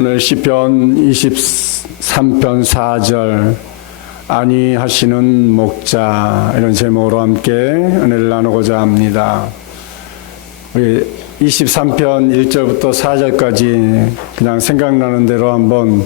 오늘 시편 23편 4절 안위하시는 목자 이런 제목으로 함께 은혜를 나누고자 합니다. 우리 23편 1절부터 4절까지 그냥 생각나는 대로 한번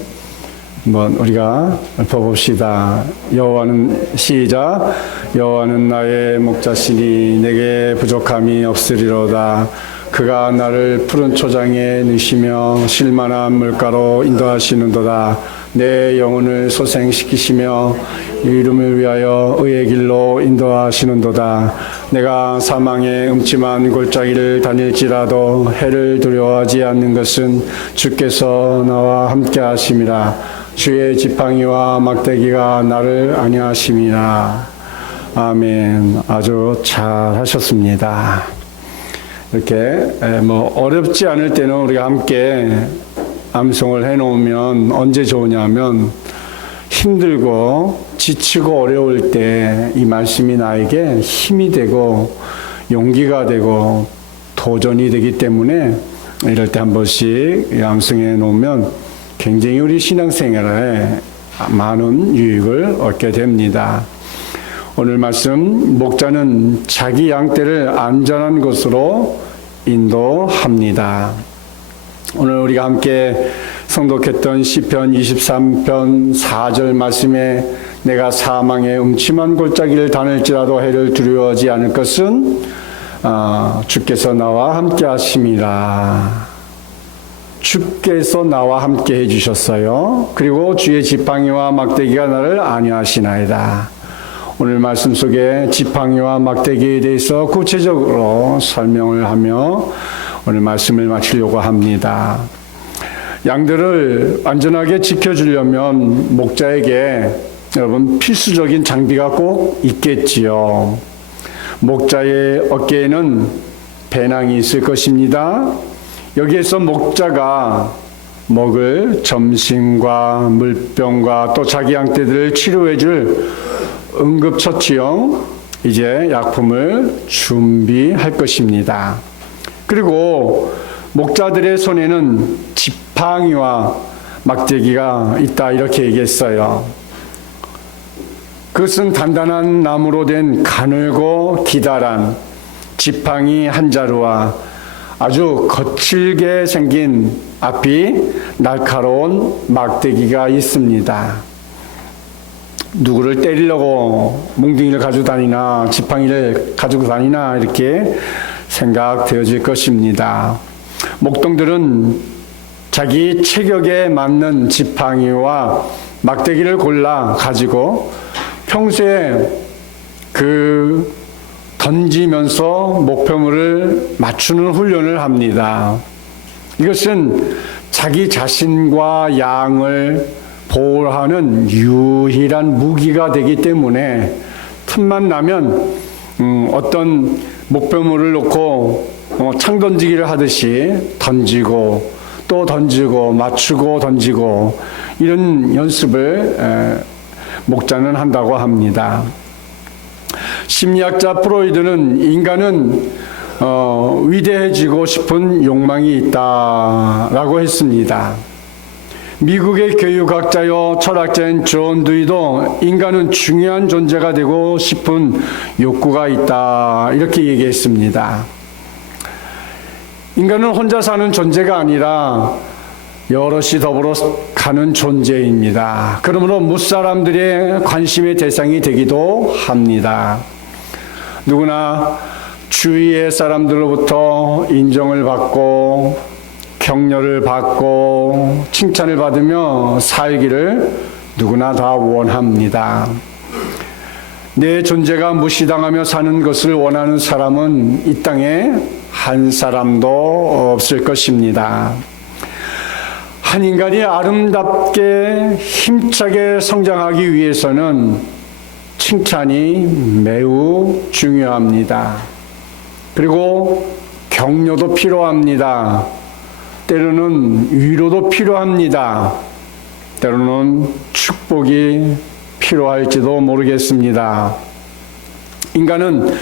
우리가 읊어봅시다. 여호와는 시작. 여호와는 나의 목자시니 내게 부족함이 없으리로다. 그가 나를 푸른 초장에 누시며 쉴만한 물가로 인도하시는도다. 내 영혼을 소생시키시며 이름을 위하여 의의 길로 인도하시는도다. 내가 사망의 음침한 골짜기를 다닐지라도 해를 두려워하지 않는 것은 주께서 나와 함께 하심이라. 주의 지팡이와 막대기가 나를 안위하심이라. 아멘. 아주 잘 하셨습니다. 이렇게 어렵지 않을 때는 우리가 함께 암송을 해놓으면 언제 좋으냐면 힘들고 지치고 어려울 때 이 말씀이 나에게 힘이 되고 용기가 되고 도전이 되기 때문에 이럴 때 한 번씩 암송해 놓으면 굉장히 우리 신앙생활에 많은 유익을 얻게 됩니다. 오늘 말씀, 목자는 자기 양떼를 안전한 곳으로 인도합니다. 오늘 우리가 함께 성독했던 시편 23편 4절 말씀에 내가 사망의 음침한 골짜기를 다닐지라도 해를 두려워하지 않을 것은 주께서 나와 함께 하심이라. 주께서 나와 함께 해주셨어요. 그리고 주의 지팡이와 막대기가 나를 안위하시나이다. 오늘 말씀 속에 지팡이와 막대기에 대해서 구체적으로 설명을 하며 오늘 말씀을 마치려고 합니다. 양들을 안전하게 지켜주려면 목자에게 여러분 필수적인 장비가 꼭 있겠지요. 목자의 어깨에는 배낭이 있을 것입니다. 여기에서 목자가 먹을 점심과 물병과 또 자기 양떼들을 치료해 줄 응급처치용 이제 약품을 준비할 것입니다. 그리고 목자들의 손에는 지팡이와 막대기가 있다 이렇게 얘기했어요. 그것은 단단한 나무로 된 가늘고 기다란 지팡이 한 자루와 아주 거칠게 생긴 앞이 날카로운 막대기가 있습니다. 누구를 때리려고 몽둥이를 가지고 다니나 지팡이를 가지고 다니나 이렇게 생각되어질 것입니다. 목동들은 자기 체격에 맞는 지팡이와 막대기를 골라 가지고 평소에 던지면서 목표물을 맞추는 훈련을 합니다. 이것은 자기 자신과 양을 보호하는 유일한 무기가 되기 때문에 틈만 나면 어떤 목표물을 놓고 창 던지기를 하듯이 던지고 또 던지고 맞추고 던지고 이런 연습을 목자는 한다고 합니다. 심리학자 프로이드는 인간은 위대해지고 싶은 욕망이 있다라고 했습니다. 미국의 교육학자요 철학자인 존 두이도 인간은 중요한 존재가 되고 싶은 욕구가 있다 이렇게 얘기했습니다. 인간은 혼자 사는 존재가 아니라 여럿이 더불어 가는 존재입니다. 그러므로 무사람들의 관심의 대상이 되기도 합니다. 누구나 주위의 사람들로부터 인정을 받고 격려를 받고 칭찬을 받으며 살기를 누구나 다 원합니다. 내 존재가 무시당하며 사는 것을 원하는 사람은 이 땅에 한 사람도 없을 것입니다. 한 인간이 아름답게 힘차게 성장하기 위해서는 칭찬이 매우 중요합니다. 그리고 격려도 필요합니다. 때로는 위로도 필요합니다. 때로는 축복이 필요할지도 모르겠습니다. 인간은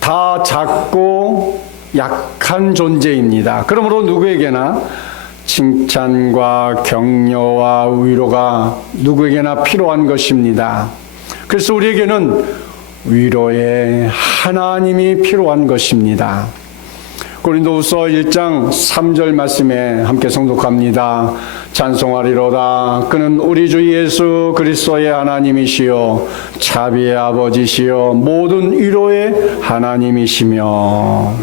다 작고 약한 존재입니다. 그러므로 누구에게나 칭찬과 격려와 위로가 누구에게나 필요한 것입니다. 그래서 우리에게는 위로의 하나님이 필요한 것입니다. 고린도후서 1장 3절 말씀에 함께 성독합니다. 찬송하리로다. 그는 우리 주 예수 그리스도의 하나님이시요 자비의 아버지시요 모든 위로의 하나님이시며.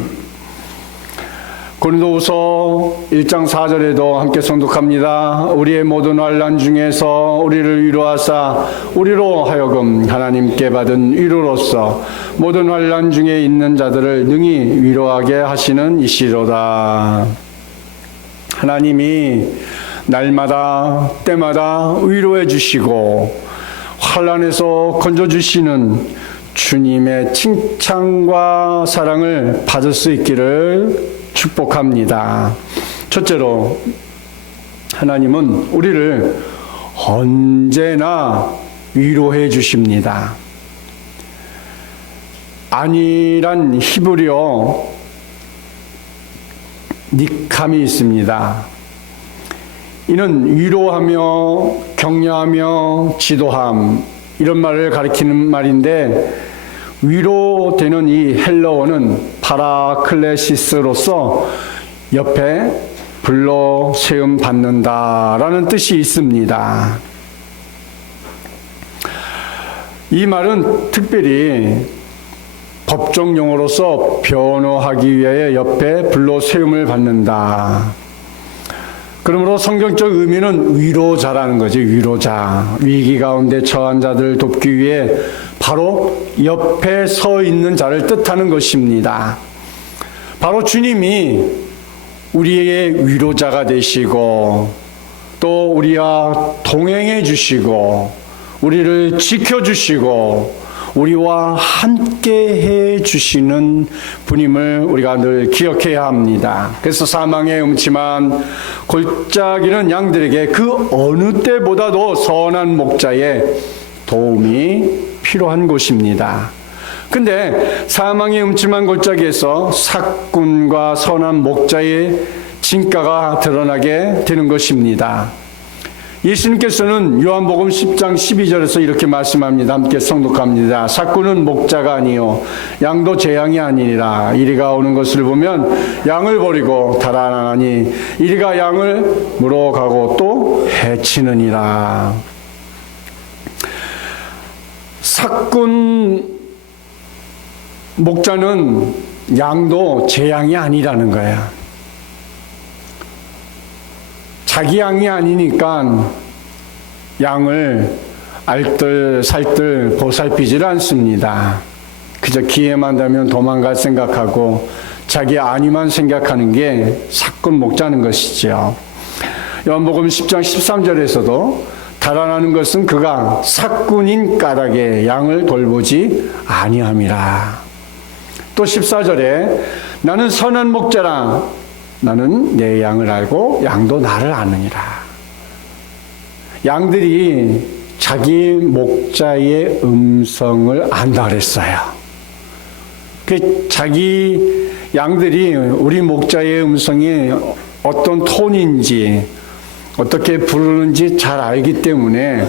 고린도후서 1장 4절에도 함께 성독합니다. 우리의 모든 환난 중에서 우리를 위로하사 우리로 하여금 하나님께 받은 위로로서 모든 환난 중에 있는 자들을 능히 위로하게 하시는 이시로다. 하나님이 날마다 때마다 위로해 주시고 환난에서 건져 주시는 주님의 칭찬과 사랑을 받을 수 있기를 축복합니다. 첫째로 하나님은 우리를 언제나 위로해 주십니다. 안이란 히브리어 니캄이 있습니다. 이는 위로하며 격려하며 지도함 이런 말을 가리키는 말인데 위로되는 이 헬라어는 파라클레시스로서 옆에 불러 세움 받는다라는 뜻이 있습니다. 이 말은 특별히 법정 용어로서 변호하기 위해 옆에 불러 세움을 받는다. 그러므로 성경적 의미는 위로자라는 거지. 위로자. 위기 가운데 처한 자들을 돕기 위해 바로 옆에 서 있는 자를 뜻하는 것입니다. 바로 주님이 우리의 위로자가 되시고 또 우리와 동행해 주시고 우리를 지켜주시고 우리와 함께 해 주시는 분임을 우리가 늘 기억해야 합니다. 그래서 사망의 음침한 골짜기는 양들에게 그 어느 때보다도 선한 목자의 도움이 필요한 곳입니다. 근데 사망의 음침한 골짜기에서 사꾼과 선한 목자의 진가가 드러나게 되는 것입니다. 예수님께서는 요한복음 10장 12절에서 이렇게 말씀합니다. 함께 성독합니다. 사꾼은 목자가 아니요 양도 제 양이 아니니라. 이리가 오는 것을 보면 양을 버리고 달아나니 이리가 양을 물어가고 또 해치느니라. 사꾼 목자는 양도 제 양이 아니라는 거야. 자기 양이 아니니까 양을 알뜰 살뜰 보살피질 않습니다. 그저 기회만 되면 도망갈 생각하고 자기 안위만 생각하는 게 사꾼 목자는 것이죠. 요한복음 10장 13절에서도 달아나는 것은 그가 사꾼인 까닭에 양을 돌보지 아니함이라. 또 14절에 나는 선한 목자라 나는 내 양을 알고 양도 나를 아느니라. 양들이 자기 목자의 음성을 안다 그랬어요. 그 자기 양들이 우리 목자의 음성이 어떤 톤인지 어떻게 부르는지 잘 알기 때문에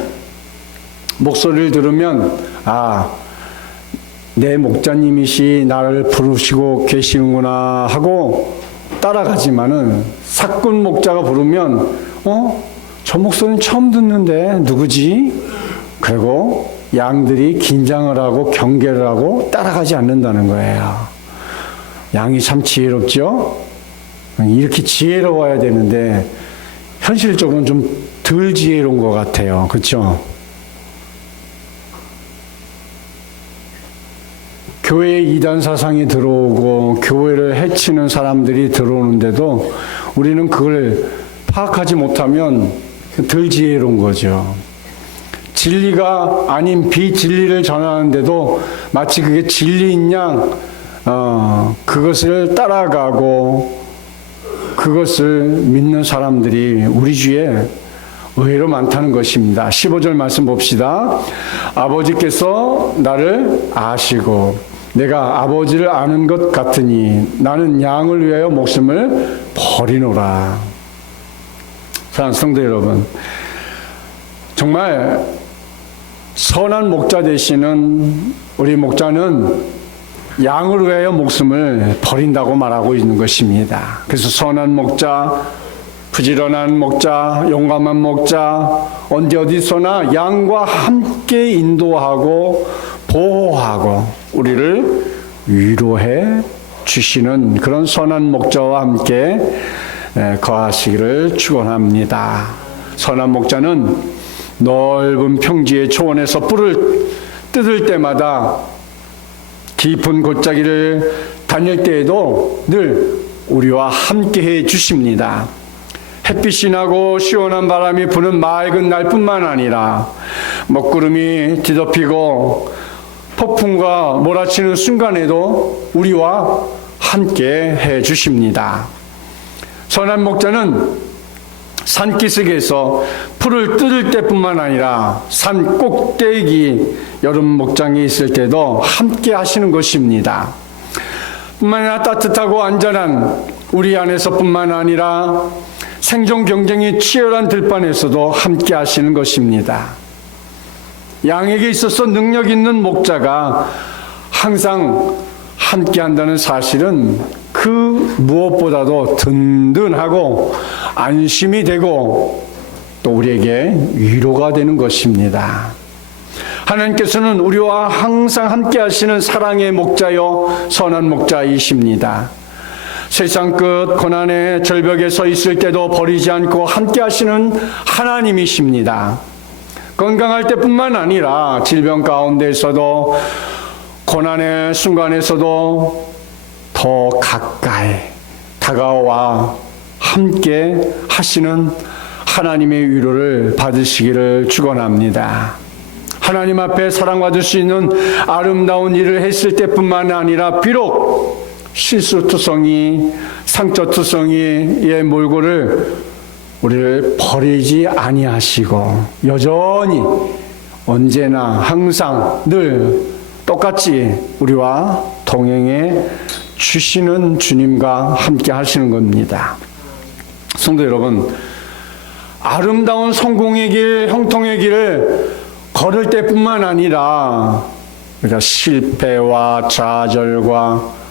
목소리를 들으면 내 목자님이시 나를 부르시고 계시는구나 하고 따라가지만은 사꾼 목자가 부르면 저 목소리는 처음 듣는데 누구지? 그리고 양들이 긴장을 하고 경계를 하고 따라가지 않는다는 거예요. 양이 참 지혜롭죠? 이렇게 지혜로워야 되는데 현실적으로는 좀 덜 지혜로운 것 같아요. 그렇죠? 교회에 이단 사상이 들어오고 교회를 해치는 사람들이 들어오는데도 우리는 그걸 파악하지 못하면 덜 지혜로운 거죠. 진리가 아닌 비진리를 전하는데도 마치 그게 진리인 양 그것을 따라가고 그것을 믿는 사람들이 우리 주위에 의외로 많다는 것입니다. 15절 말씀 봅시다. 아버지께서 나를 아시고 내가 아버지를 아는 것 같으니 나는 양을 위하여 목숨을 버리노라. 사랑하는 성도 여러분, 정말 선한 목자 되시는 우리 목자는 양을 위하여 목숨을 버린다고 말하고 있는 것입니다. 그래서 선한 목자, 부지런한 목자, 용감한 목자, 언제 어디서나 양과 함께 인도하고 보호하고 우리를 위로해 주시는 그런 선한 목자와 함께 거하시기를 축원합니다. 선한 목자는 넓은 평지의 초원에서 뿔을 뜯을 때마다 깊은 골짜기를 다닐 때에도 늘 우리와 함께해 주십니다. 햇빛이 나고 시원한 바람이 부는 맑은 날뿐만 아니라 먹구름이 뒤덮이고 폭풍과 몰아치는 순간에도 우리와 함께 해 주십니다. 선한 목자는 산기슭에서 풀을 뜯을 때뿐만 아니라 산 꼭대기 여름 목장에 있을 때도 함께 하시는 것입니다. 뿐만 아니라 따뜻하고 안전한 우리 안에서뿐만 아니라 생존 경쟁이 치열한 들판에서도 함께 하시는 것입니다. 양에게 있어서 능력 있는 목자가 항상 함께 한다는 사실은 그 무엇보다도 든든하고 안심이 되고 또 우리에게 위로가 되는 것입니다. 하나님께서는 우리와 항상 함께 하시는 사랑의 목자요 선한 목자이십니다. 세상 끝 고난의 절벽에 서 있을 때도 버리지 않고 함께 하시는 하나님이십니다. 건강할 때뿐만 아니라 질병 가운데서도 고난의 순간에서도 더 가까이 다가와 함께 하시는 하나님의 위로를 받으시기를 축원합니다. 하나님 앞에 사랑받을 수 있는 아름다운 일을 했을 때뿐만 아니라 비록 실수투성이 상처투성이의 몰골을 우리를 버리지 아니하시고 여전히 언제나 항상 늘 똑같이 우리와 동행해 주시는 주님과 함께 하시는 겁니다. 성도 여러분, 아름다운 성공의 길, 형통의 길을 걸을 때뿐만 아니라 우리가 실패와 좌절과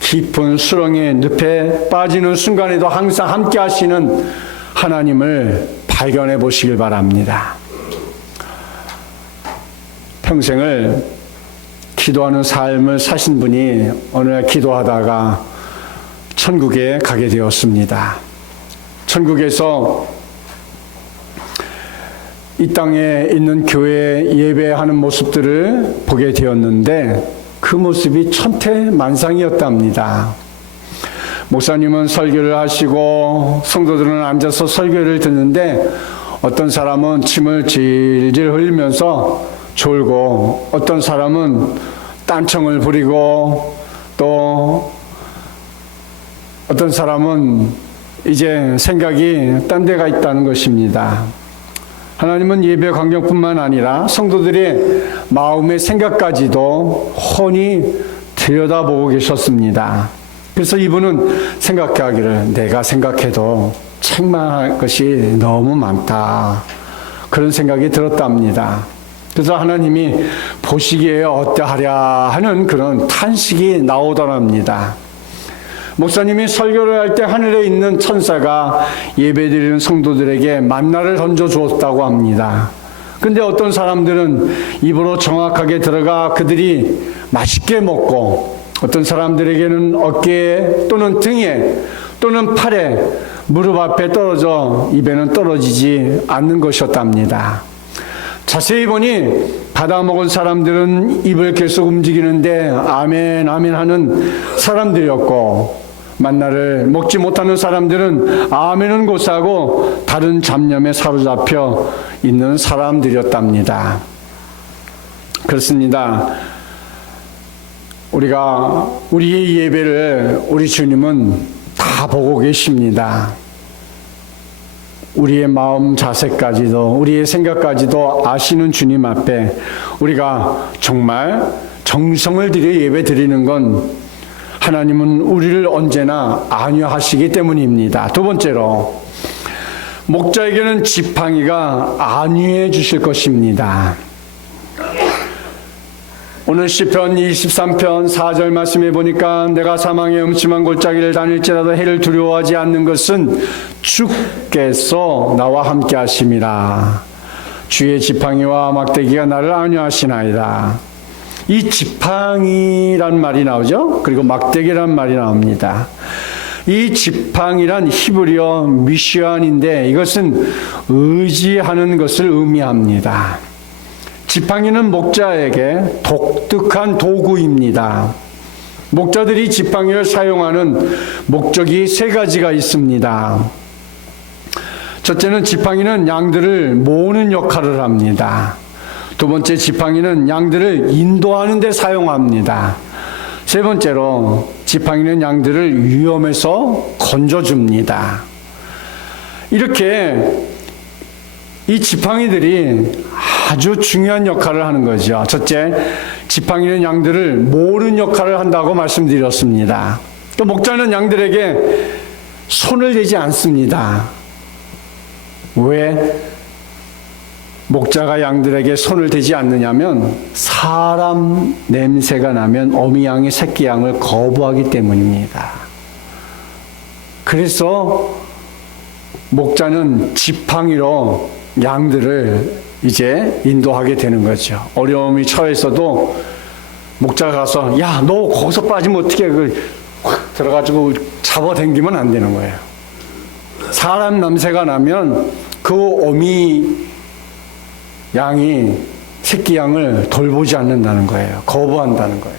깊은 수렁의 늪에 빠지는 순간에도 항상 함께 하시는 하나님을 발견해 보시길 바랍니다. 평생을 기도하는 삶을 사신 분이 어느 날 기도하다가 천국에 가게 되었습니다. 천국에서 이 땅에 있는 교회에 예배하는 모습들을 보게 되었는데 그 모습이 천태만상이었답니다. 목사님은 설교를 하시고 성도들은 앉아서 설교를 듣는데 어떤 사람은 침을 질질 흘리면서 졸고 어떤 사람은 딴청을 부리고 또 어떤 사람은 이제 생각이 딴 데가 있다는 것입니다. 하나님은 예배 광경뿐만 아니라 성도들의 마음의 생각까지도 훤히 들여다보고 계셨습니다. 그래서 이분은 생각하기를 내가 생각해도 책망할 것이 너무 많다. 그런 생각이 들었답니다. 그래서 하나님이 보시기에 어떠하랴 하는 그런 탄식이 나오더랍니다. 목사님이 설교를 할 때 하늘에 있는 천사가 예배드리는 성도들에게 만나를 던져 주었다고 합니다. 근데 어떤 사람들은 입으로 정확하게 들어가 그들이 맛있게 먹고 어떤 사람들에게는 어깨에 또는 등에 또는 팔에 무릎 앞에 떨어져 입에는 떨어지지 않는 것이었답니다. 자세히 보니 받아먹은 사람들은 입을 계속 움직이는데 아멘 아멘 하는 사람들이었고 만나를 먹지 못하는 사람들은 아멘은 고사하고 다른 잡념에 사로잡혀 있는 사람들이었답니다. 그렇습니다. 우리의 예배를 우리 주님은 다 보고 계십니다. 우리의 마음 자세까지도 우리의 생각까지도 아시는 주님 앞에 우리가 정말 정성을 들여 예배 드리는 건 하나님은 우리를 언제나 안위하시기 때문입니다. 두 번째로 목자에게는 지팡이가 안위해 주실 것입니다. 오늘 시편 23편 4절 말씀에 보니까 내가 사망의 음침한 골짜기를 다닐지라도 해를 두려워하지 않는 것은 주께서 나와 함께 하심이라. 주의 지팡이와 막대기가 나를 안위하시나이다. 이 지팡이란 말이 나오죠. 그리고 막대기란 말이 나옵니다. 이 지팡이란 히브리어 미시안인데 이것은 의지하는 것을 의미합니다. 지팡이는 목자에게 독특한 도구입니다. 목자들이 지팡이를 사용하는 목적이 세 가지가 있습니다. 첫째는 지팡이는 양들을 모으는 역할을 합니다. 두 번째, 지팡이는 양들을 인도하는 데 사용합니다. 세 번째로, 지팡이는 양들을 위험에서 건져줍니다. 이렇게 이 지팡이들이 아주 중요한 역할을 하는 거죠. 첫째, 지팡이는 양들을 모으는 역할을 한다고 말씀드렸습니다. 또 목자는 양들에게 손을 대지 않습니다. 왜 목자가 양들에게 손을 대지 않느냐면 사람 냄새가 나면 어미 양이 새끼 양을 거부하기 때문입니다. 그래서 목자는 지팡이로 양들을 이제 인도하게 되는 거죠. 어려움이 처해서도 목자가 가서 야, 너 거기서 빠지면 어떻게 확 들어가지고 잡아당기면 안 되는 거예요. 사람 냄새가 나면 그 어미 양이 새끼 양을 돌보지 않는다는 거예요. 거부한다는 거예요.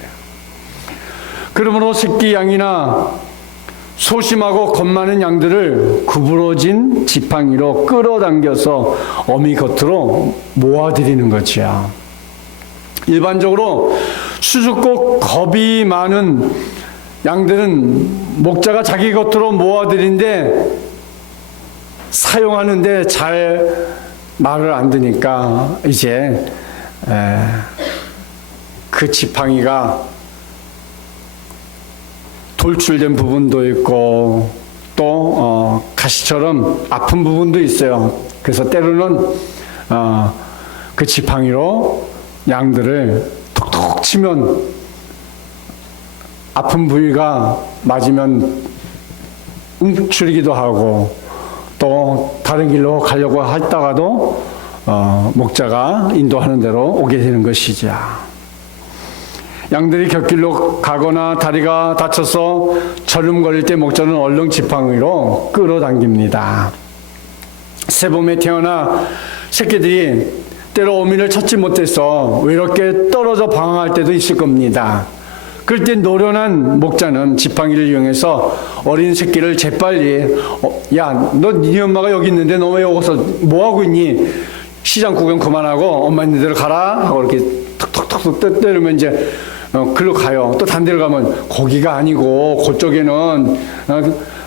그러므로 새끼 양이나 소심하고 겁 많은 양들을 구부러진 지팡이로 끌어당겨서 어미 곁으로 모아들이는 거죠. 일반적으로 수줍고 겁이 많은 양들은 목자가 자기 곁으로 모아들인데 사용하는데 잘 말을 안 듣니까 이제 그 지팡이가 돌출된 부분도 있고 또 가시처럼 아픈 부분도 있어요. 그래서 때로는 그 지팡이로 양들을 톡톡 치면 아픈 부위가 맞으면 움츠리기도 하고 또 다른 길로 가려고 하다가도 목자가 인도하는 대로 오게 되는 것이죠. 양들이 곁길로 가거나 다리가 다쳐서 절름거릴 때 목자는 얼른 지팡이로 끌어당깁니다. 새봄에 태어나 새끼들이 때로 어미를 찾지 못해서 외롭게 떨어져 방황할 때도 있을 겁니다. 그럴 때 노련한 목자는 지팡이를 이용해서 어린 새끼를 재빨리 야, 너 네 엄마가 여기 있는데 너 왜 여기서 뭐하고 있니? 시장 구경 그만하고 엄마 있는 데로 가라 하고 이렇게 톡톡톡 때리면 이제 글로 가요. 또 단 데로 가면 거기가 아니고 그쪽에는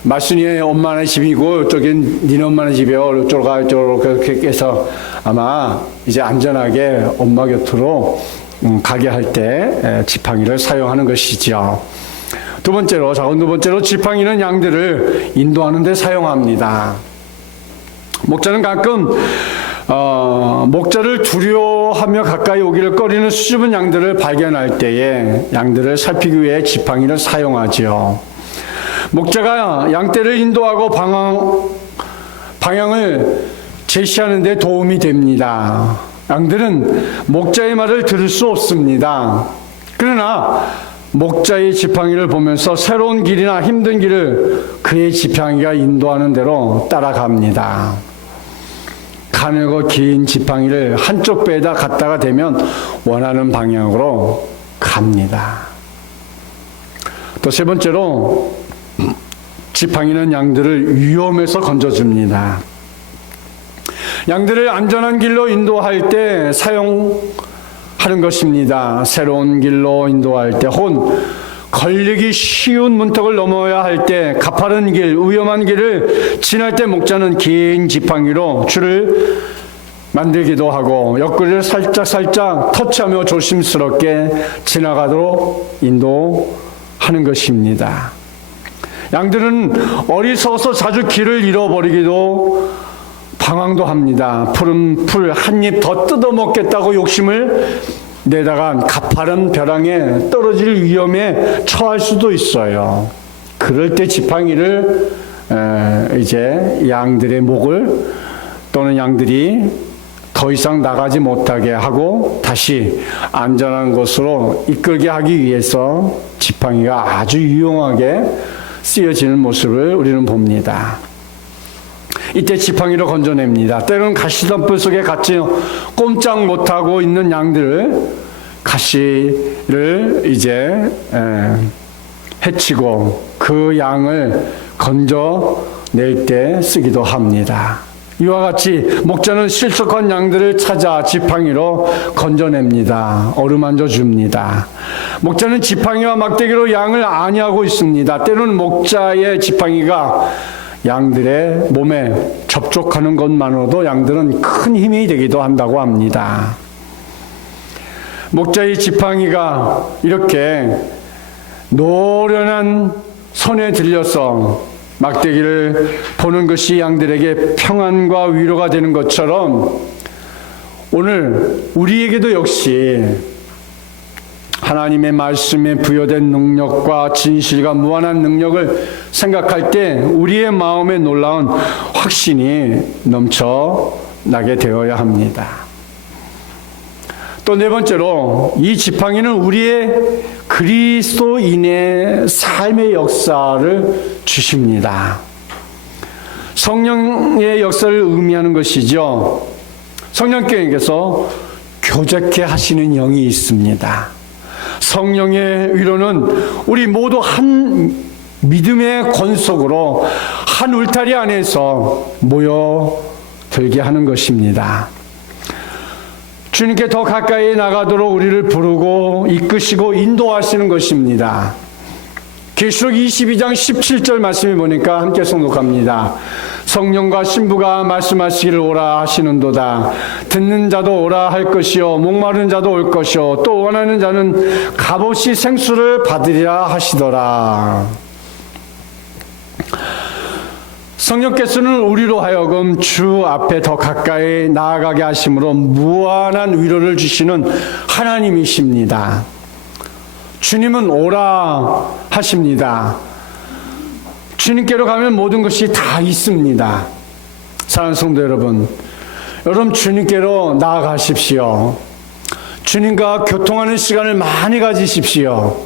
말순이의 엄마네 집이고 이쪽엔 니네 엄마네 집이요. 이쪽으로 가 이쪽으로 그렇게 해서 아마 이제 안전하게 엄마 곁으로 가게 할 때 지팡이를 사용하는 것이죠. 두 번째로 지팡이는 양들을 인도하는 데 사용합니다. 목자는 가끔 목자를 두려워하며 가까이 오기를 꺼리는 수줍은 양들을 발견할 때에 양들을 살피기 위해 지팡이를 사용하지요. 목자가 양떼를 인도하고 방향을 제시하는 데 도움이 됩니다. 양들은 목자의 말을 들을 수 없습니다. 그러나 목자의 지팡이를 보면서 새로운 길이나 힘든 길을 그의 지팡이가 인도하는 대로 따라갑니다. 가늘고 긴 지팡이를 한쪽 배에다 갖다가 대면 원하는 방향으로 갑니다. 또 세 번째로 지팡이는 양들을 위험에서 건져줍니다. 양들을 안전한 길로 인도할 때 사용하는 것입니다. 새로운 길로 인도할 때 혹은 걸리기 쉬운 문턱을 넘어야 할 때 가파른 길, 위험한 길을 지날 때 목자는 긴 지팡이로 줄을 만들기도 하고 옆구리를 살짝 터치하며 조심스럽게 지나가도록 인도하는 것입니다. 양들은 어리석어서 자주 길을 잃어버리기도 방황도 합니다. 푸른 풀 한 입 더 뜯어먹겠다고 욕심을 내다가 가파른 벼랑에 떨어질 위험에 처할 수도 있어요. 그럴 때 지팡이를 이제 양들의 목을 또는 양들이 더 이상 나가지 못하게 하고 다시 안전한 곳으로 이끌게 하기 위해서 지팡이가 아주 유용하게 쓰여지는 모습을 우리는 봅니다. 이때 지팡이로 건져냅니다. 때로는 가시덤불 속에 갇히 꼼짝 못하고 있는 양들을 가시를 이제 해치고 그 양을 건져낼 때 쓰기도 합니다. 이와 같이 목자는 실속한 양들을 찾아 지팡이로 건져냅니다. 어루만져 줍니다. 목자는 지팡이와 막대기로 양을 안위하고 있습니다. 때로는 목자의 지팡이가 양들의 몸에 접촉하는 것만으로도 양들은 큰 힘이 되기도 한다고 합니다. 목자의 지팡이가 이렇게 노련한 손에 들려서 막대기를 보는 것이 양들에게 평안과 위로가 되는 것처럼 오늘 우리에게도 역시 하나님의 말씀에 부여된 능력과 진실과 무한한 능력을 생각할 때 우리의 마음에 놀라운 확신이 넘쳐나게 되어야 합니다. 또 네 번째로 이 지팡이는 우리의 그리스도인의 삶의 역사를 주십니다. 성령의 역사를 의미하는 것이죠. 성령께서 교제케 하시는 영이 있습니다. 성령의 위로는 우리 모두 한 믿음의 권속으로 한 울타리 안에서 모여들게 하는 것입니다. 주님께 더 가까이 나가도록 우리를 부르고 이끄시고 인도하시는 것입니다. 계시록 22장 17절 말씀을 보니까 함께 송독합니다. 성령과 신부가 말씀하시기를 오라 하시는도다. 듣는 자도 오라 할 것이요 목마른 자도 올 것이요 또 원하는 자는 값없이 생수를 받으리라 하시더라. 성령께서는 우리로 하여금 주 앞에 더 가까이 나아가게 하심으로 무한한 위로를 주시는 하나님이십니다. 주님은 오라 하십니다. 주님께로 가면 모든 것이 다 있습니다. 사랑하는 성도 여러분, 여러분 주님께로 나아가십시오. 주님과 교통하는 시간을 많이 가지십시오.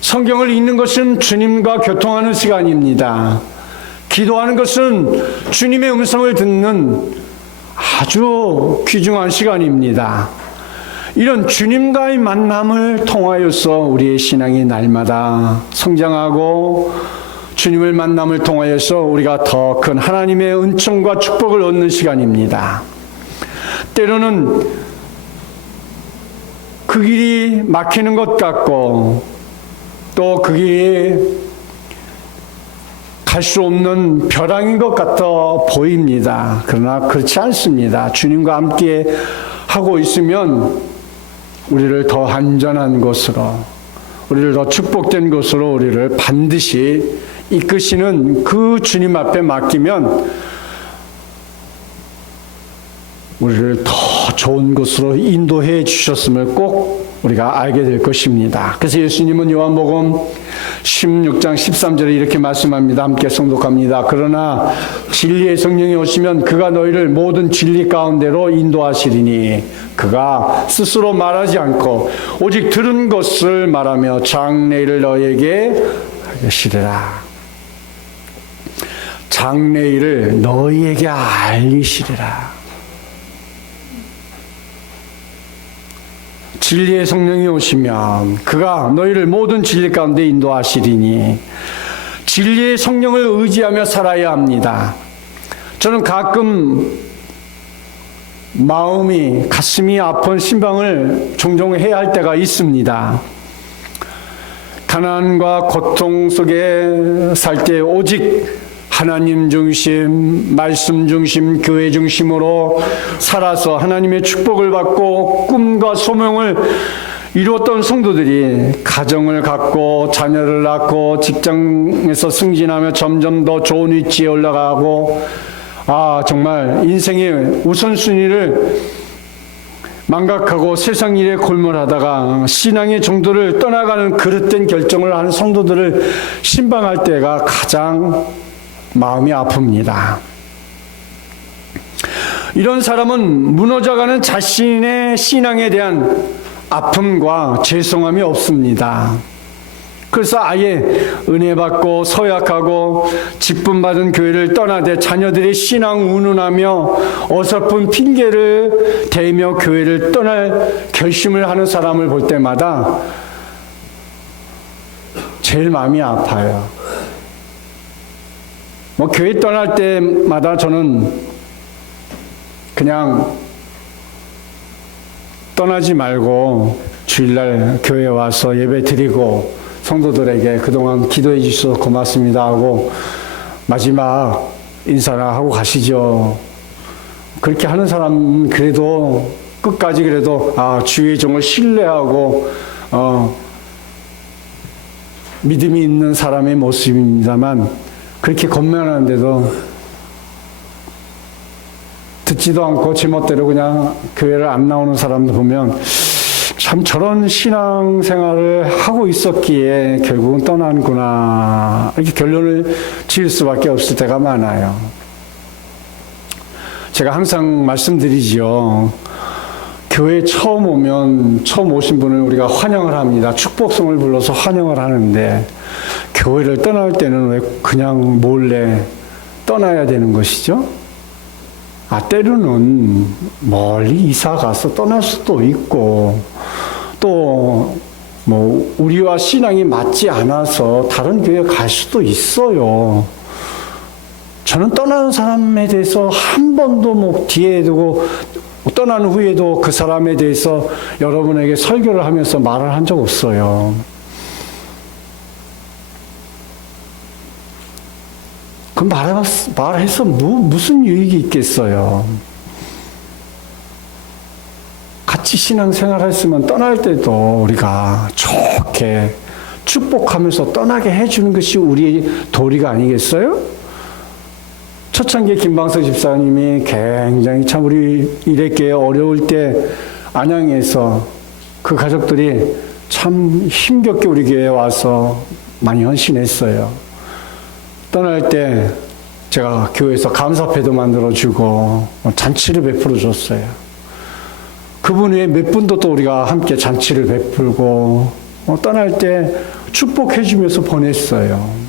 성경을 읽는 것은 주님과 교통하는 시간입니다. 기도하는 것은 주님의 음성을 듣는 아주 귀중한 시간입니다. 이런 주님과의 만남을 통하여서 우리의 신앙이 날마다 성장하고 주님을 만남을 통하여서 우리가 더 큰 하나님의 은총과 축복을 얻는 시간입니다. 때로는 그 길이 막히는 것 같고 또 그 길이 갈 수 없는 벼랑인 것 같아 보입니다. 그러나 그렇지 않습니다. 주님과 함께 하고 있으면 우리를 더 안전한 곳으로, 우리를 더 축복된 곳으로 우리를 반드시 이끄시는 그 주님 앞에 맡기면 우리를 더 좋은 곳으로 인도해 주셨음을 꼭 우리가 알게 될 것입니다. 그래서 예수님은 요한복음 16장 13절에 이렇게 말씀합니다. 함께 성독합니다. 그러나 진리의 성령이 오시면 그가 너희를 모든 진리 가운데로 인도하시리니 그가 스스로 말하지 않고 오직 들은 것을 말하며 장래일을 너희에게 알리시리라. 장래일을 너희에게 알리시리라. 진리의 성령이 오시면 그가 너희를 모든 진리 가운데 인도하시리니 진리의 성령을 의지하며 살아야 합니다. 저는 가끔 가슴이 아픈 신방을 종종 해야 할 때가 있습니다. 가난과 고통 속에 살 때 오직 하나님 중심, 말씀 중심, 교회 중심으로 살아서 하나님의 축복을 받고 꿈과 소명을 이루었던 성도들이 가정을 갖고 자녀를 낳고 직장에서 승진하며 점점 더 좋은 위치에 올라가고 정말 인생의 우선순위를 망각하고 세상 일에 골몰하다가 신앙의 정도를 떠나가는 그릇된 결정을 하는 성도들을 신방할 때가 가장 마음이 아픕니다. 이런 사람은 무너져가는 자신의 신앙에 대한 아픔과 죄송함이 없습니다. 그래서 아예 은혜 받고 서약하고 직분 받은 교회를 떠나되 자녀들의 신앙 운운하며 어설픈 핑계를 대며 교회를 떠날 결심을 하는 사람을 볼 때마다 제일 마음이 아파요. 교회 떠날 때마다 저는 그냥 떠나지 말고 주일날 교회에 와서 예배 드리고 성도들에게 그동안 기도해 주셔서 고맙습니다 하고 마지막 인사나 하고 가시죠. 그렇게 하는 사람은 그래도 끝까지 그래도 주의 종을 신뢰하고 믿음이 있는 사람의 모습입니다만 그렇게 건면하는데도 듣지도 않고 제멋대로 그냥 교회를 안 나오는 사람들 보면 참 저런 신앙생활을 하고 있었기에 결국은 떠나는구나 이렇게 결론을 지을 수밖에 없을 때가 많아요. 제가 항상 말씀드리지요. 교회 처음 오신 분을 우리가 환영을 합니다. 축복성을 불러서 환영을 하는데 교회를 떠날 때는 왜 그냥 몰래 떠나야 되는 것이죠? 때로는 멀리 이사 가서 떠날 수도 있고 또 우리와 신앙이 맞지 않아서 다른 교회에 갈 수도 있어요. 저는 떠나는 사람에 대해서 한 번도 뒤에 두고 떠난 후에도 그 사람에 대해서 여러분에게 설교를 하면서 말을 한 적 없어요. 그 말해서 무슨 유익이 있겠어요? 같이 신앙생활 했으면 떠날 때도 우리가 좋게 축복하면서 떠나게 해주는 것이 우리의 도리가 아니겠어요? 초창기에 김방석 집사님이 굉장히 참 우리 일회교회 어려울 때 안양에서 그 가족들이 참 힘겹게 우리 교회에 와서 많이 헌신했어요. 떠날 때 제가 교회에서 감사패도 만들어주고 잔치를 베풀어 줬어요. 그분 외에 몇 분도 또 우리가 함께 잔치를 베풀고 떠날 때 축복해 주면서 보냈어요.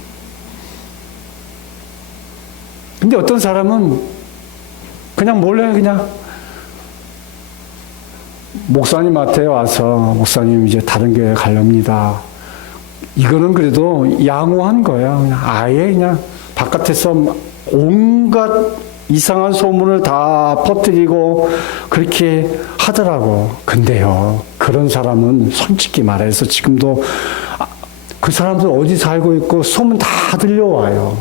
근데 어떤 사람은 그냥 몰래 그냥 목사님한테 와서 목사님 이제 다른 교회 가렵니다. 이거는 그래도 양호한 거야. 그냥 아예 그냥 바깥에서 온갖 이상한 소문을 다 퍼뜨리고 그렇게 하더라고. 근데요, 그런 사람은 솔직히 말해서 지금도 그 사람들 어디 살고 있고 소문 다 들려와요.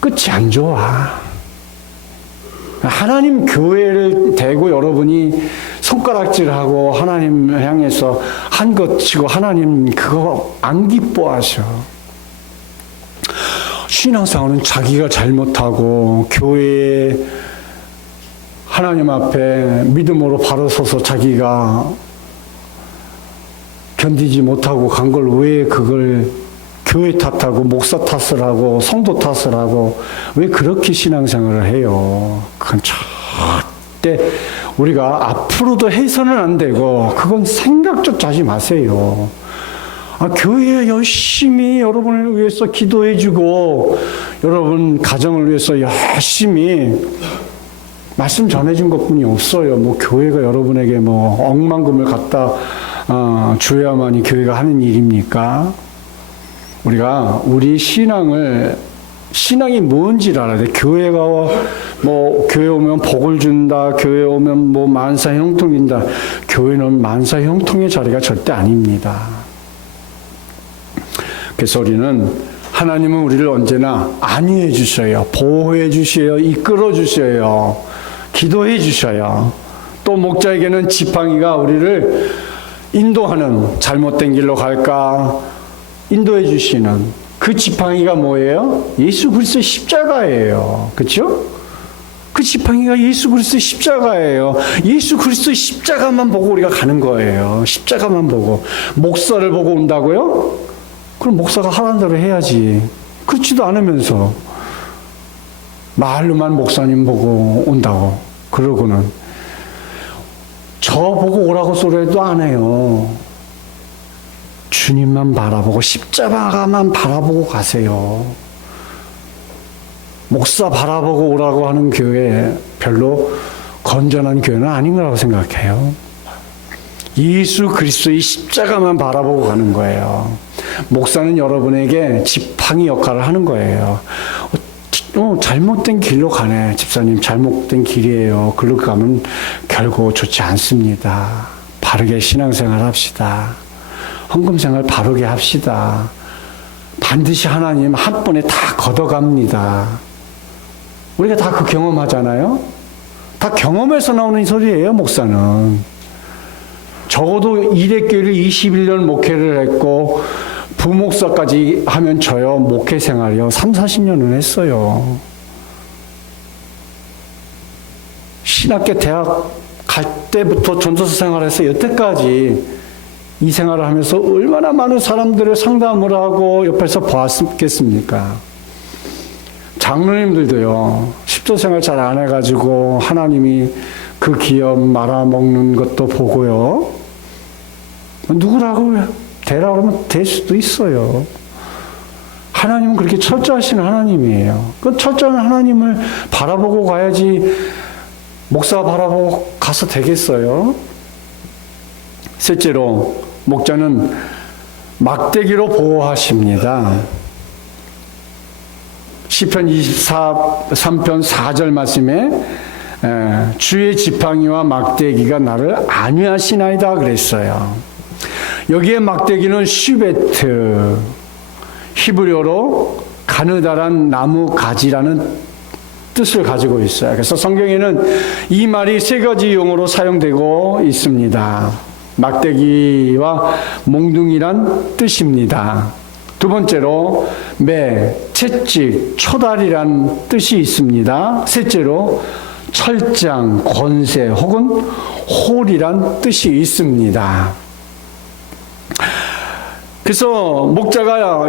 끝이 안 좋아. 하나님 교회를 대고 여러분이 손가락질하고 하나님을 향해서 한 것 치고 하나님 그거 안 기뻐하셔. 신앙생활은 자기가 잘못하고 교회에 하나님 앞에 믿음으로 바로 서서 자기가 견디지 못하고 간 걸 왜 그걸 교회 탓하고 목사 탓을 하고 성도 탓을 하고 왜 그렇게 신앙생활을 해요? 그건 절대 우리가 앞으로도 해서는 안 되고 그건 생각조차 하지 마세요. 교회에 열심히 여러분을 위해서 기도해주고 여러분 가정을 위해서 열심히 말씀 전해준 것뿐이 없어요. 교회가 여러분에게 억만금을 갖다 줘야만이 교회가 하는 일입니까? 우리가 우리 신앙이 뭔지를 알아야 돼. 교회가 교회 오면 복을 준다. 교회 오면 만사 형통인다. 교회는 만사 형통의 자리가 절대 아닙니다. 그래서 우리는 하나님은 우리를 언제나 안위해 주셔요. 보호해 주셔요. 이끌어 주셔요. 기도해 주셔요. 또 목자에게는 지팡이가 우리를 인도하는 잘못된 길로 갈까 인도해 주시는 그 지팡이가 뭐예요? 예수 그리스도의 십자가예요. 그렇죠? 그 지팡이가 예수 그리스도의 십자가예요. 예수 그리스도의 십자가만 보고 우리가 가는 거예요. 십자가만 보고. 목사를 보고 온다고요? 그럼 목사가 하라는 대로 해야지. 그렇지도 않으면서 말로만 목사님 보고 온다고 그러고는 저 보고 오라고 소리도 안 해요. 주님만 바라보고 십자가만 바라보고 가세요. 목사 바라보고 오라고 하는 교회 별로 건전한 교회는 아닌 거라고 생각해요. 예수 그리스도의 십자가만 바라보고 가는 거예요. 목사는 여러분에게 지팡이 역할을 하는 거예요. 잘못된 길로 가네. 집사님 잘못된 길이에요. 글로 가면 결국 좋지 않습니다. 바르게 신앙생활 합시다. 헌금생활 바르게 합시다. 반드시 하나님 한 번에 다 걷어갑니다. 우리가 다 그 경험하잖아요. 다 경험에서 나오는 소리예요. 목사는. 적어도 이대교회를 21년 목회를 했고 부목사까지 하면 저요 목회 생활이요 3, 40년은 했어요. 신학교 대학 갈 때부터 전도사 생활해서 여태까지 이 생활을 하면서 얼마나 많은 사람들을 상담을 하고 옆에서 보았겠습니까? 장로님들도요, 십도 생활 잘 안 해가지고 하나님이 그 기업 말아먹는 것도 보고요. 누구라고 되라고 하면 될 수도 있어요. 하나님은 그렇게 철저하신 하나님이에요. 그 철저한 하나님을 바라보고 가야지 목사 바라보고 가서 되겠어요? 셋째로, 목자는 막대기로 보호하십니다. 시편 23편 4절 말씀에 주의 지팡이와 막대기가 나를 안위하시나이다 그랬어요. 여기에 막대기는 슈베트, 히브리어로 가느다란 나무 가지라는 뜻을 가지고 있어요. 그래서 성경에는 이 말이 세 가지 용어로 사용되고 있습니다. 막대기와 몽둥이란 뜻입니다. 두 번째로 매, 채찍, 초다리란 뜻이 있습니다. 셋째로 철장, 권세 혹은 홀이란 뜻이 있습니다. 그래서 목자가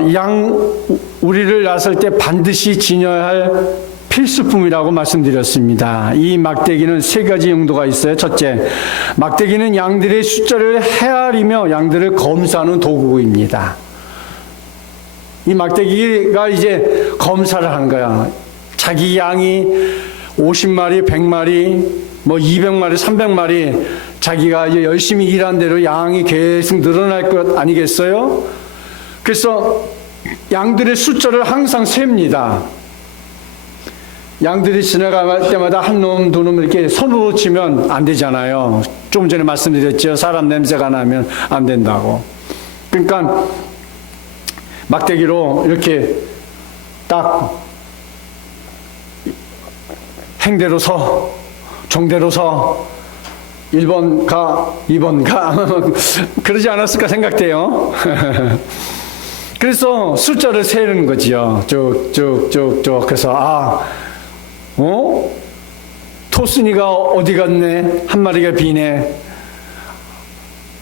우리를 낳았을 때 반드시 지녀야 할 필수품이라고 말씀드렸습니다. 이 막대기는 세 가지 용도가 있어요. 첫째, 막대기는 양들의 숫자를 헤아리며 양들을 검사하는 도구입니다. 이 막대기가 이제 검사를 하는 거야. 자기 양이 50마리, 100마리, 200마리, 300마리 자기가 이제 열심히 일한 대로 양이 계속 늘어날 것 아니겠어요? 그래서 양들의 숫자를 항상 셉니다. 양들이 지나갈 때마다 한 놈, 두 놈 이렇게 손으로 치면 안 되잖아요. 좀 전에 말씀드렸죠. 사람 냄새가 나면 안 된다고. 그러니까 막대기로 이렇게 딱 행대로 서, 정대로 서, 1번 가, 2번 가. 그러지 않았을까 생각돼요. 그래서 숫자를 세는 거지요. 쭉. 그래서, 토순이가 어디 갔네? 한 마리가 비네.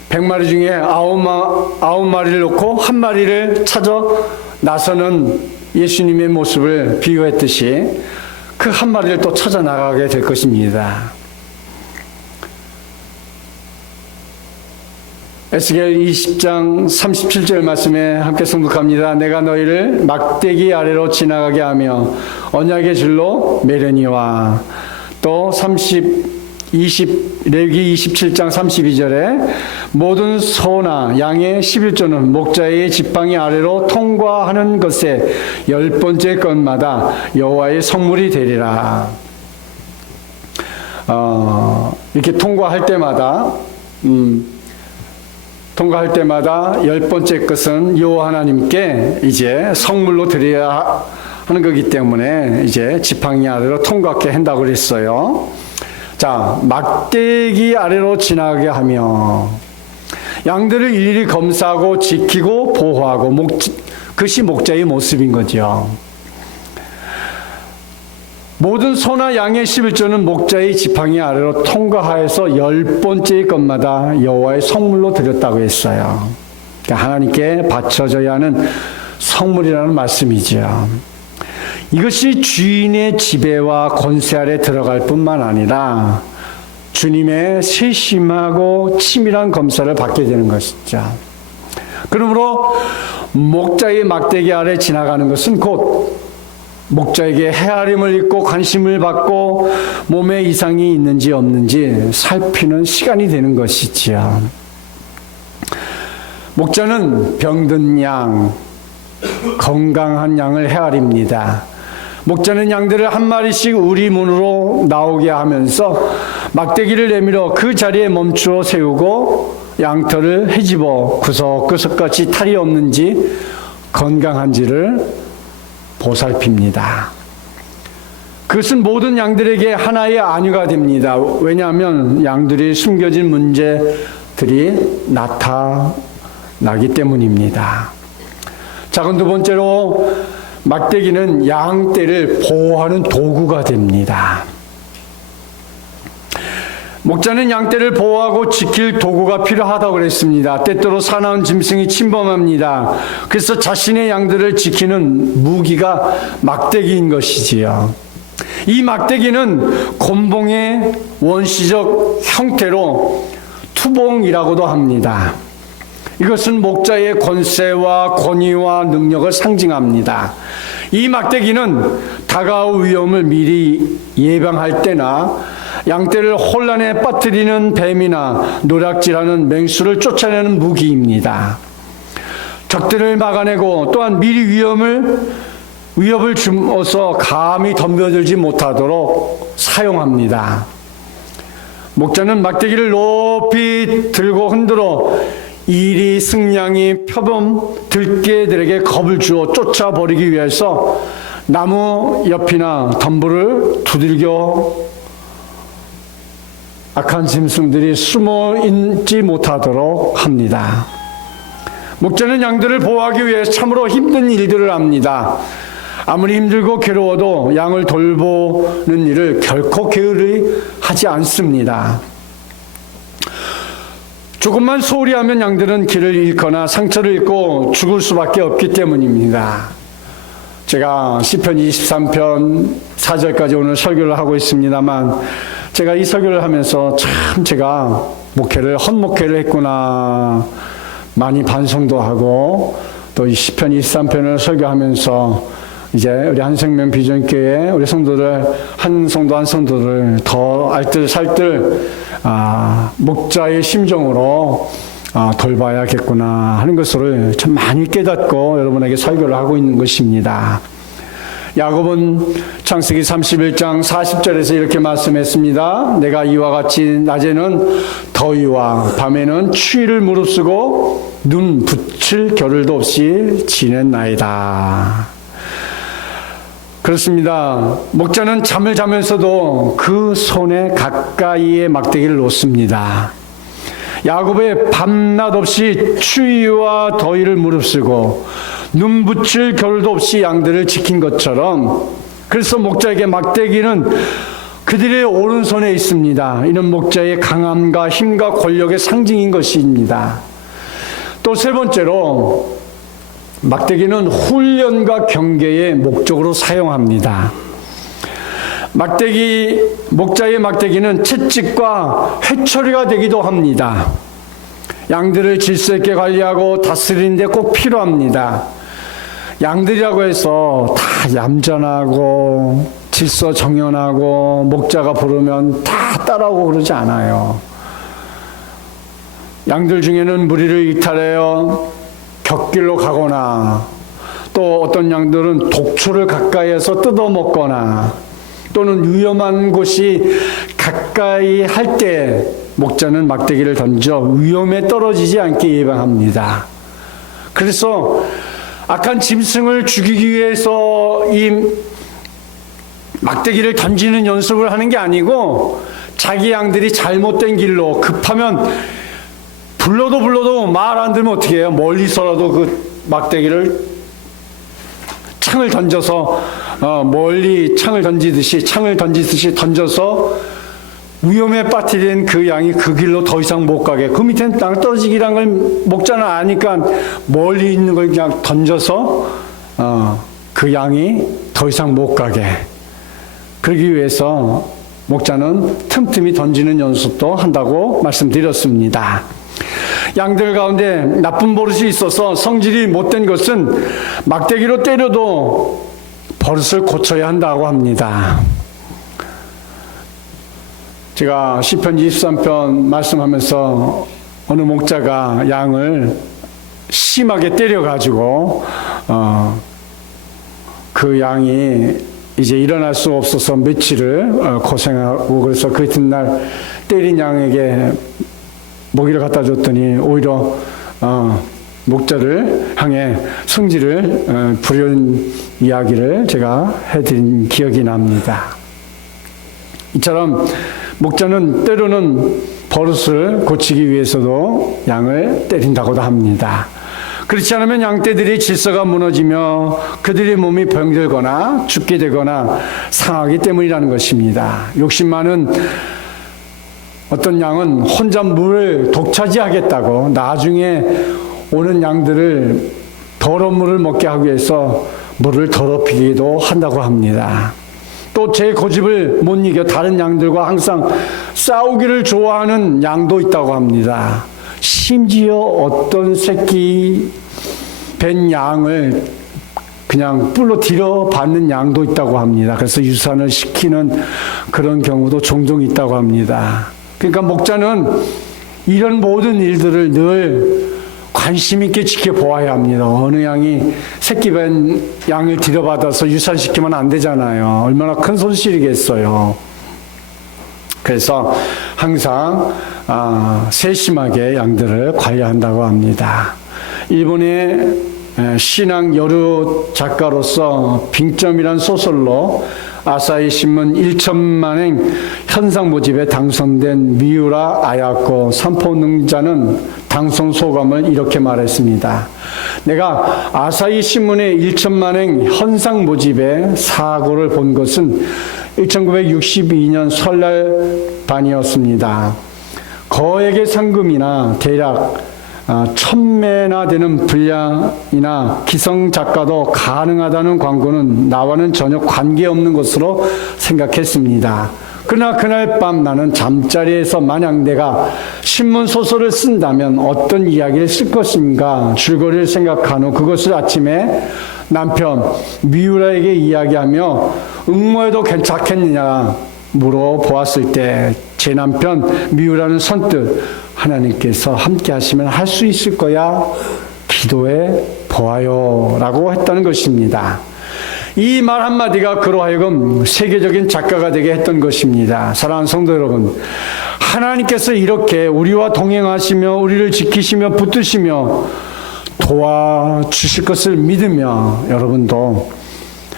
100마리 중에 9마리를 놓고 한 마리를 찾아 나서는 예수님의 모습을 비유했듯이 그 한 마리를 또 찾아 나가게 될 것입니다. 에스겔 20장 37절 말씀에 함께诵독합니다. 내가 너희를 막대기 아래로 지나가게 하며 언약의 줄로 매려니와 또 레위기 27장 32절에 모든 소나 양의 11조는 목자의 지팡이 아래로 통과하는 것에 10번째 것마다 여호와의 성물이 되리라. 이렇게 통과할 때마다 10번째 것은 여호와 하나님께 이제 성물로 드려야 하는 거기 때문에 이제 지팡이 아래로 통과하게 한다고 그랬어요. 자, 막대기 아래로 지나가게 하며 양들을 일일이 검사하고 지키고 보호하고 그것이 목자의 모습인 거죠. 모든 소나 양의 11조는 목자의 지팡이 아래로 통과하여서 10번째의 것마다 여호와의 성물로 드렸다고 했어요. 그러니까 하나님께 바쳐져야 하는 성물이라는 말씀이죠. 이것이 주인의 지배와 권세 아래 들어갈 뿐만 아니라 주님의 세심하고 치밀한 검사를 받게 되는 것이죠. 그러므로 목자의 막대기 아래 지나가는 것은 곧 목자에게 헤아림을 입고 관심을 받고 몸에 이상이 있는지 없는지 살피는 시간이 되는 것이지요. 목자는 병든 양, 건강한 양을 헤아립니다. 목자는 양들을 한 마리씩 우리 문으로 나오게 하면서 막대기를 내밀어 그 자리에 멈추어 세우고 양털을 헤집어 구석구석같이 탈이 없는지 건강한지를 보살핍니다. 그것은 모든 양들에게 하나의 안위가 됩니다. 왜냐하면 양들이 숨겨진 문제들이 나타나기 때문입니다. 자, 그럼 두 번째로 막대기는 양떼를 보호하는 도구가 됩니다. 목자는 양떼를 보호하고 지킬 도구가 필요하다고 그랬습니다. 때때로 사나운 짐승이 침범합니다. 그래서 자신의 양들을 지키는 무기가 막대기인 것이지요. 이 막대기는 곤봉의 원시적 형태로 투봉이라고도 합니다. 이것은 목자의 권세와 권위와 능력을 상징합니다. 이 막대기는 다가올 위험을 미리 예방할 때나 양떼를 혼란에 빠뜨리는 뱀이나 노략질하는 맹수를 쫓아내는 무기입니다. 적들을 막아내고 또한 미리 위협을 주어서 감히 덤벼들지 못하도록 사용합니다. 목자는 막대기를 높이 들고 흔들어 이리 승냥이 표범 들깨들에게 겁을 주어 쫓아버리기 위해서 나무 옆이나 덤불을 두들겨 악한 짐승들이 숨어 있지 못하도록 합니다. 목자는 양들을 보호하기 위해 참으로 힘든 일들을 합니다. 아무리 힘들고 괴로워도 양을 돌보는 일을 결코 게으르하지 않습니다. 조금만 소홀히 하면 양들은 길을 잃거나 상처를 입고 죽을 수밖에 없기 때문입니다. 제가 시편 23편 4절까지 오늘 설교를 하고 있습니다만 제가 이 설교를 하면서 참 제가 헛목회를 했구나 많이 반성도 하고 또 이 시편 23편을 설교하면서 이제 우리 한생명 비전교회 우리 성도들 한 성도를 더 알뜰살뜰 목자의 심정으로 돌봐야겠구나 하는 것을 참 많이 깨닫고 여러분에게 설교를 하고 있는 것입니다. 야곱은 창세기 31장 40절에서 이렇게 말씀했습니다. 내가 이와 같이 낮에는 더위와 밤에는 추위를 무릅쓰고 눈 붙일 겨를도 없이 지냈나이다. 그렇습니다. 목자는 잠을 자면서도 그 손에 가까이에 막대기를 놓습니다. 야곱의 밤낮 없이 추위와 더위를 무릅쓰고 눈 붙일 겨를도 없이 양들을 지킨 것처럼 그래서 목자에게 막대기는 그들의 오른손에 있습니다. 이는 목자의 강함과 힘과 권력의 상징인 것입니다. 또 세 번째로 막대기는 훈련과 경계의 목적으로 사용합니다. 목자의 막대기는 채찍과 회초리가 되기도 합니다. 양들을 질서 있게 관리하고 다스리는 데 꼭 필요합니다. 양들이라고 해서 다 얌전하고 질서 정연하고 목자가 부르면 다 따라오고 그러지 않아요. 양들 중에는 무리를 이탈하여 곁길로 가거나 또 어떤 양들은 독초를 가까이에서 뜯어먹거나 또는 위험한 곳이 가까이 할 때 목자는 막대기를 던져 위험에 떨어지지 않게 예방합니다. 그래서 악한 짐승을 죽이기 위해서 이 막대기를 던지는 연습을 하는 게 아니고 자기 양들이 잘못된 길로 급하면 불러도 말 안 들으면 어떻게 해요? 멀리서라도 그 막대기를 창을 던져서 멀리 창을 던지듯이 던져서 위험에 빠뜨린 그 양이 그 길로 더 이상 못 가게, 그 밑에는 낭떠러지기란 걸 목자는 아니까 멀리 있는 걸 그냥 던져서 그 양이 더 이상 못 가게, 그러기 위해서 목자는 틈틈이 던지는 연습도 한다고 말씀드렸습니다. 양들 가운데 나쁜 버릇이 있어서 성질이 못된 것은 막대기로 때려도 버릇을 고쳐야 한다고 합니다. 제가 시편 23편 말씀하면서 어느 목자가 양을 심하게 때려가지고 그 양이 이제 일어날 수 없어서 며칠을 고생하고, 그래서 그 이튿날 때린 양에게 먹이를 갖다 줬더니 오히려 목자를 향해 성질을 부린 이야기를 제가 해드린 기억이 납니다. 이처럼 목자는 때로는 버릇을 고치기 위해서도 양을 때린다고도 합니다. 그렇지 않으면 양떼들이 질서가 무너지며 그들의 몸이 병들거나 죽게 되거나 상하기 때문이라는 것입니다. 욕심 많은 어떤 양은 혼자 물을 독차지하겠다고 나중에 오는 양들을 더러운 물을 먹게 하기 위해서 물을 더럽히기도 한다고 합니다. 또 제 고집을 못 이겨 다른 양들과 항상 싸우기를 좋아하는 양도 있다고 합니다. 심지어 어떤 새끼 뵌 양을 그냥 뿔로 들여받는 양도 있다고 합니다. 그래서 유산을 시키는 그런 경우도 종종 있다고 합니다. 그러니까 목자는 이런 모든 일들을 늘 관심 있게 지켜보아야 합니다. 어느 양이 새끼 뵌 양을 들여받아서 유산시키면 안 되잖아요. 얼마나 큰 손실이겠어요. 그래서 항상 세심하게 양들을 관리한다고 합니다. 일본의 신앙 여류 작가로서 빙점이란 소설로 아사히 신문 1천만행 현상 모집에 당선된 미우라 아야코 삼포능자는 당선 소감을 이렇게 말했습니다. 내가 아사히 신문의 1천만행 현상 모집에 사고를 본 것은 1962년 설날 반이었습니다. 거액의 상금이나 대략 1000매나 되는 분량이나 기성 작가도 가능하다는 광고는 나와는 전혀 관계없는 것으로 생각했습니다. 그러나 그날 밤 나는 잠자리에서 만약 내가 신문 소설을 쓴다면 어떤 이야기를 쓸 것인가 줄거리를 생각한 후 그것을 아침에 남편 미우라에게 이야기하며 응모해도 괜찮겠느냐 물어보았을 때 제 남편 미우라는 선뜻 하나님께서 함께 하시면 할 수 있을 거야 기도해 보아요 라고 했다는 것입니다. 이 말 한마디가 그로 하여금 세계적인 작가가 되게 했던 것입니다. 사랑하는 성도 여러분, 하나님께서 이렇게 우리와 동행하시며 우리를 지키시며 붙드시며 도와주실 것을 믿으며 여러분도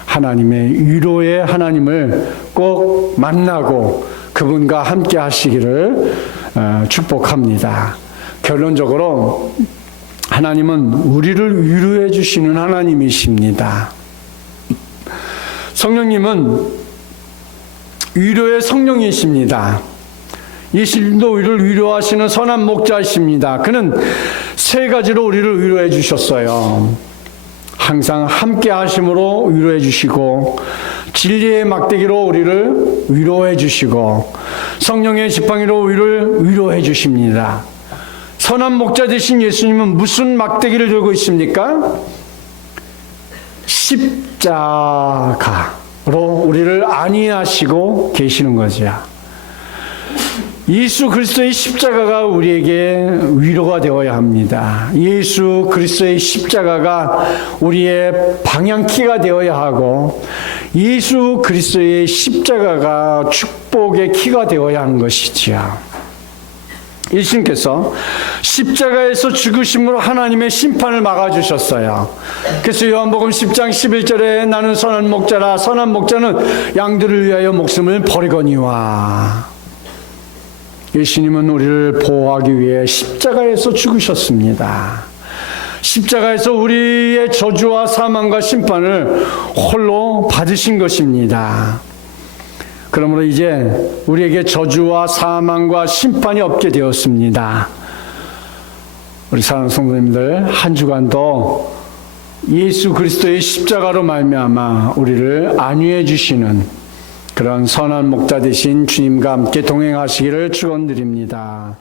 하나님의 위로의 하나님을 꼭 만나고 그분과 함께 하시기를 축복합니다. 결론적으로 하나님은 우리를 위로해 주시는 하나님이십니다. 성령님은 위로의 성령이십니다. 예수님도 우리를 위로하시는 선한 목자이십니다. 그는 세 가지로 우리를 위로해 주셨어요. 항상 함께 하심으로 위로해 주시고, 진리의 막대기로 우리를 위로해 주시고, 성령의 지팡이로 우리를 위로해 주십니다. 선한 목자 되신 예수님은 무슨 막대기를 들고 있습니까? 십자가로 우리를 안위하시고 계시는 거죠. 예수 그리스도의 십자가가 우리에게 위로가 되어야 합니다. 예수 그리스도의 십자가가 우리의 방향키가 되어야 하고, 예수 그리스도의 십자가가 축복의 키가 되어야 하는 것이지요. 예수님께서 십자가에서 죽으심으로 하나님의 심판을 막아주셨어요. 그래서 요한복음 10장 11절에 나는 선한 목자라, 선한 목자는 양들을 위하여 목숨을 버리거니와. 예수님은 우리를 보호하기 위해 십자가에서 죽으셨습니다. 십자가에서 우리의 저주와 사망과 심판을 홀로 받으신 것입니다. 그러므로 이제 우리에게 저주와 사망과 심판이 없게 되었습니다. 우리 사랑하는 성도님들, 한 주간도 예수 그리스도의 십자가로 말미암아 우리를 안위해 주시는 그런 선한 목자 되신 주님과 함께 동행하시기를 축원드립니다.